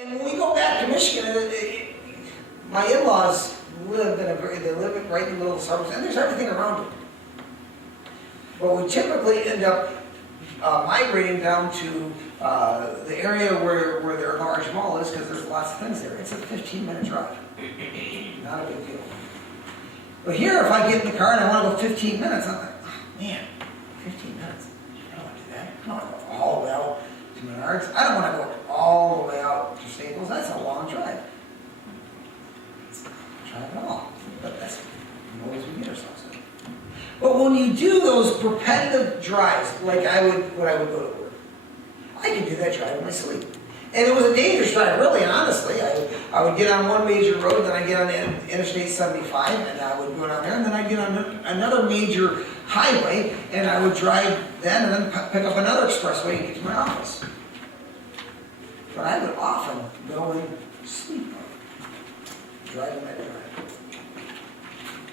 And when we go back to Michigan, my in-laws live they live right in the middle of the suburbs, and there's everything around it. But we typically end up migrating down to the area where their large mall is, because there's lots of things there. It's a 15-minute drive. Not a big deal. But here, if I get in the car and I want to go 15 minutes, I'm like, oh, man, 15 minutes? I don't want to do that. I don't want to go all the way out to Menards. I don't want to go all the way out to Staples. That's a long drive. Drive at all. But that's the noise we get ourselves in. But when you do those repetitive drives, like when I would go to work, I could do that drive in my sleep. And it was a dangerous drive, really, and honestly. I would get on one major road, then I'd get on Interstate 75, and I would go down there, and then I'd get on another major highway, and I would drive then, and then pick up another expressway and get to my office. But I would often go in sleep mode, driving that drive.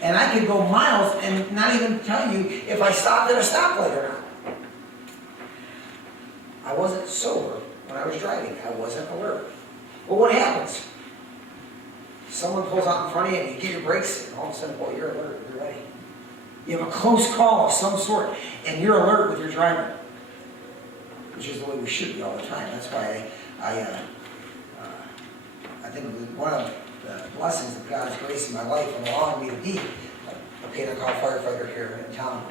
And I could go miles and not even tell you if I stopped at a stoplight or not. I wasn't sober when I was driving. I wasn't alert. But what happens? Someone pulls out in front of you and you get your brakes, and all of a sudden, boy, you're alert, you're ready. You have a close call of some sort, and you're alert with your driving, which is the way we should be all the time. That's why I think one of the blessings of God's grace in my life and allowing me to be a paid-on-call firefighter here in town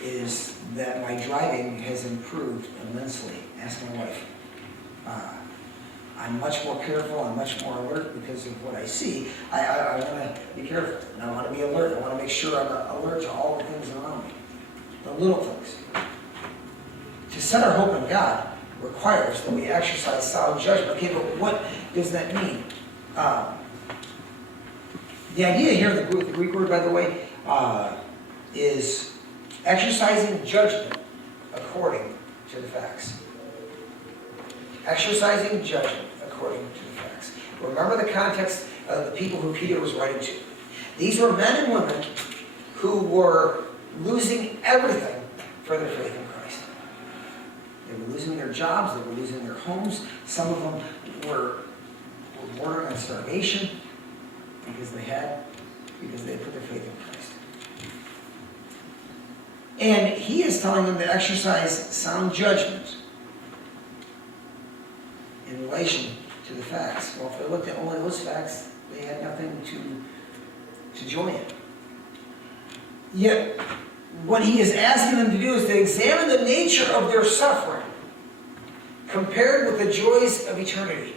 is that my driving has improved immensely. Ask my wife. I'm much more careful, I'm much more alert because of what I see. I want to be careful, and I want to be alert. I want to make sure I'm alert to all the things around me, the little things. To set our hope in God requires that we exercise sound judgment. Okay, but what does that mean? The idea here, the Greek word, by the way, is exercising judgment according to the facts. Exercising judgment according to the facts. Remember the context of the people who Peter was writing to. These were men and women who were losing everything for their faith in Christ. They were losing their jobs, they were losing their homes. Some of them were bordering on starvation because they had put their faith in Christ. And he is telling them to exercise sound judgment in relation to the facts. Well, if they looked at only those facts, they had nothing to join in. Yet, what he is asking them to do is to examine the nature of their suffering compared with the joys of eternity.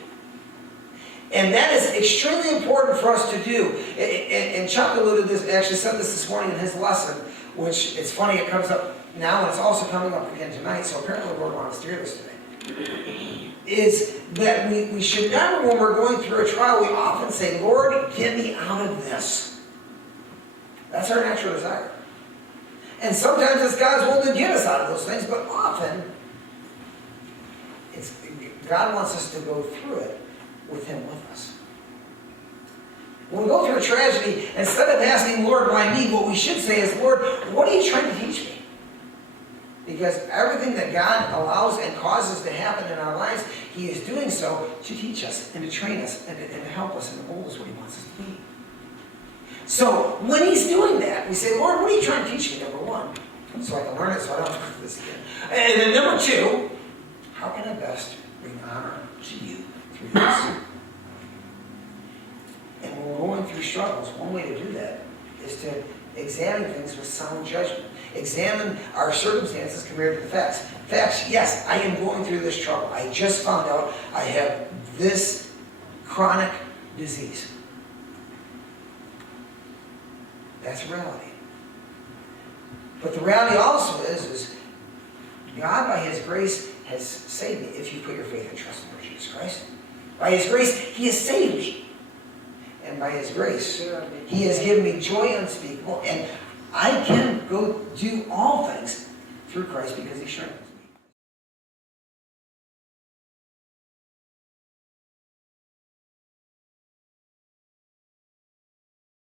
And that is extremely important for us to do. And Chuck alluded to this, actually said this morning in his lesson, which it's funny, it comes up now, and it's also coming up again tonight, so apparently the Lord wants us to hear this today. Is that we should never, when we're going through a trial, we often say, Lord, get me out of this. That's our natural desire. And sometimes it's God's will to get us out of those things, but often God wants us to go through it with Him with us. When we go through a tragedy, instead of asking, Lord, why me? What we should say is, Lord, what are you trying to teach me? Because everything that God allows and causes to happen in our lives, He is doing so to teach us and to train us and to help us and to mold us where He wants us to be. So when He's doing that, we say, Lord, what are you trying to teach me, number one? So I can learn it so I don't have to do this again. And then number two, how can I best bring honor to you through this? And when we're going through struggles, one way to do that is to examine things with sound judgment. Examine our circumstances compared to the facts. Facts, yes, I am going through this trouble. I just found out I have this chronic disease. That's reality. But the reality also is God, by His grace, has saved me if you put your faith and trust in Lord Jesus Christ. By His grace, He has saved me. And by His grace, He has given me joy unspeakable. And I can go do all things through Christ because He strengthens me.